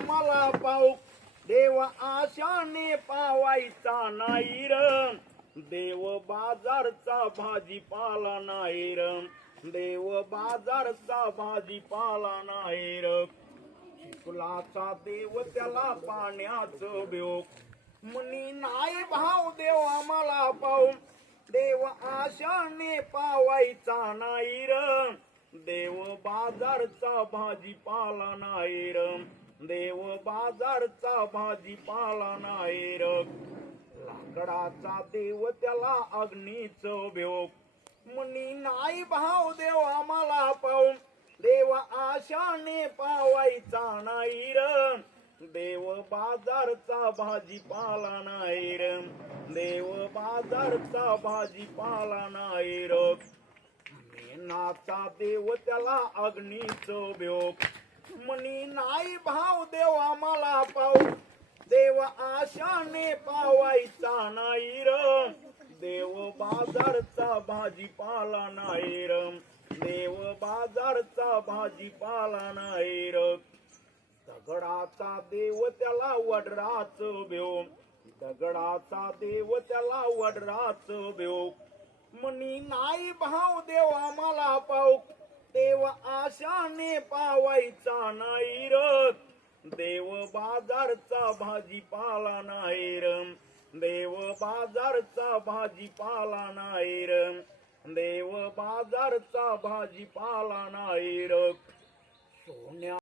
आम्हाला पाऊ देव आशाने पावायचा नाही र देव बाजारचा भाजीपाला नाही र देव बाजारचा भाजीपाला नाही र चिखलाचा देव त्याला पाण्याचं बेव मनी नाही भाव देव आम्हाला पाऊ देव आशाने पावायचा नाही र देव बाजारचा भाजीपाला नाही र देव बाजारचा भाजीपाला नाही र लाकडाचा देव त्याला अग्नीचं बेव मनी नाही भाव देव आम्हाला पाहून देव आशाने पावायचा नाही र देव बाजारचा भाजीपाला नाही र देव बाजारचा भाजीपाला नाही र मेनाचा देव त्याला अग्नीचं बेव मनी नाही भाव देव आम्हाला पाहू देव आशाने पावायचा नाही र देव बाजारचा भाजीपाला नाही र देव बाजारचा भाजीपाला नाही र दगडाचा देव त्याला वडराचं बेव दगडाचा देव त्याला वडराचं बेव मनी नाही भाव देव आम्हाला पाहू देव आशाने पावायचा नाही र देव बाजारचा भाजीपाला नाही र देव बाजारचा भाजीपाला नाही र देव बाजारचा भाजीपाला नाही र सोन्या